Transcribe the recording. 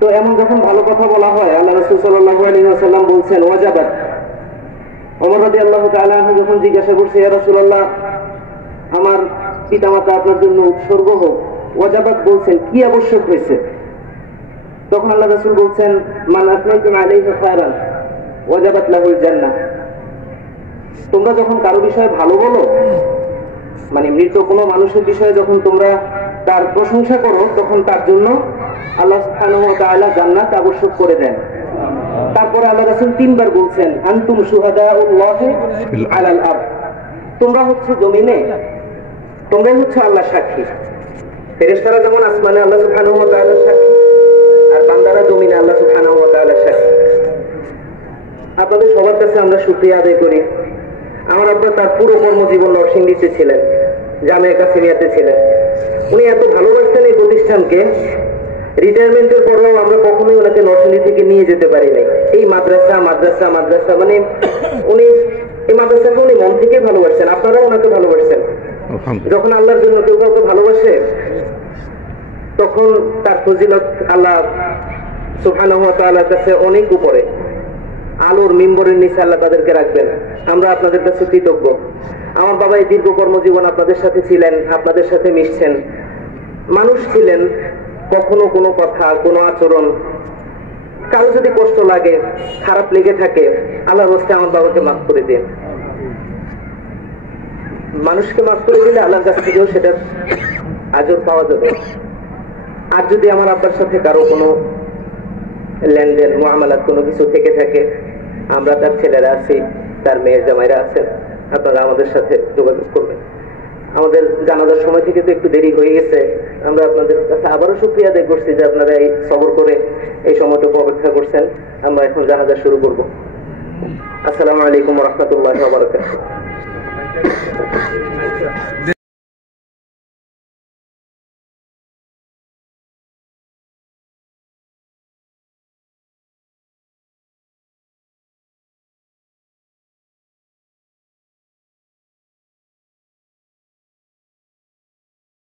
তো এমন যখন ভালো কথা বলা হয়, আল্লাহ রাসূল সাল্লাল্লাহু আলাইহি ওয়াসাল্লাম বলছেন ওয়াজাবাত। ওমর রাদিয়াল্লাহু তাআলা আনহু যখন জিজ্ঞাসা করছে, ইয়া রাসূলুল্লাহ, আমার পিতামাতা আপনার জন্য উৎসর্গ হোক, ওয়াজাবাত বলছেন কি আবশ্যক হয়েছে? তখন আল্লাহ রাসূল বলছেন, মান আসনাইতুম আলাইহি খায়রান ওয়াজাবাত লাহুল জান্নাহ। তোমরা যখন কারো বিষয়ে ভালো বলো, মানে মৃত কোনো মানুষের বিষয়ে যখন তোমরা তার প্রশংসা করো, তখন তার জন্য আল্লাহ সুবহানাহু ওয়া তাআলা জান্নাত আবশ্যক করে দেন। তারপরে আল্লাহ রাসূল তিনবার বলছেন, আনতুম শুহাদাউল্লাহি আলাল আরদ। তোমরা হচ্ছে জমিনে, তোমরাই হচ্ছে আল্লাহ সাক্ষী। ফেরেশতারা যেমন আসমানে আল্লাহ সুবহানাহু ওয়া তাআলার সাক্ষী, আর বান্দারা জমিনে আল্লাহ সুবহানাহু ওয়া তাআলার সাক্ষী। আপনাদের সবার কাছে আমরা শুকরিয়া আদায় করি। আমার আব্বা তার পুরো কর্মজীবন নরসিংদীতে ছিলেন, জামিয়া কাসিমিয়াতে ছিলেন। উনি এত ভালোবাসতেন এই প্রতিষ্ঠানকে, রিটায়ারমেন্টের পরেও আমরা কখনোই ওনাকে নরসিংদী থেকে নিয়ে যেতে পারি নাই। এই মাদ্রাসা মাদ্রাসা মাদ্রাসা, মানে উনি এই মাদ্রাসাকে উনি মন থেকে ভালোবাসছেন। আপনারাও ওনাকে ভালোবাসছেন। যখন আল্লাহর জন্য কেউ কাউকে ভালোবাসে, তখন তার ফজিলত আল্লাহ সুবহানাহু ওয়া তাআলার কাছে অনেক উপরে। আলোর মিম্বরের নিচে আল্লাহ তাদেরকে রাখবেন। আমরা আপনাদের কাছে কৃতজ্ঞ। আমার বাবা এই দীর্ঘ কর্মজীবন আপনাদের সাথে ছিলেন, আপনাদের সাথে মিশছেন, মানুষ ছিলেন। কখনো কোনো কথা, কোনো আচরণ, কারো যদি কষ্ট লাগে, খারাপ লেগে থাকে, আল্লাহর রাস্তায় আমার বাবাকে মাফ করে দিন। মানুষকে মাফ করে দিলে আল্লাহর কাছ থেকেও সেটা আজর পাওয়া যাবে। আর যদি আমার আব্বার সাথে কারো কোনো লেনদেন মুআমালাত কোনো কিছু থেকে থাকে, আমরা তার ছেলেরা আছি, তার মেয়ের জামাইরা আছেন, আপনারা আমাদের সাথে যোগাযোগ করবেন। আমাদের জানাজার সময় থেকে তো একটু দেরি হয়ে গেছে। আমরা আপনাদের কাছে আবারও শুকরিয়া আদায় করছি যে আপনারা এই সবর করে এই সময়টুকু অপেক্ষা করছেন। আমরা এখন জানাজা শুরু করব। আসসালামু আলাইকুম ওয়া রাহমাতুল্লাহি ওয়া বারাকাতুহু।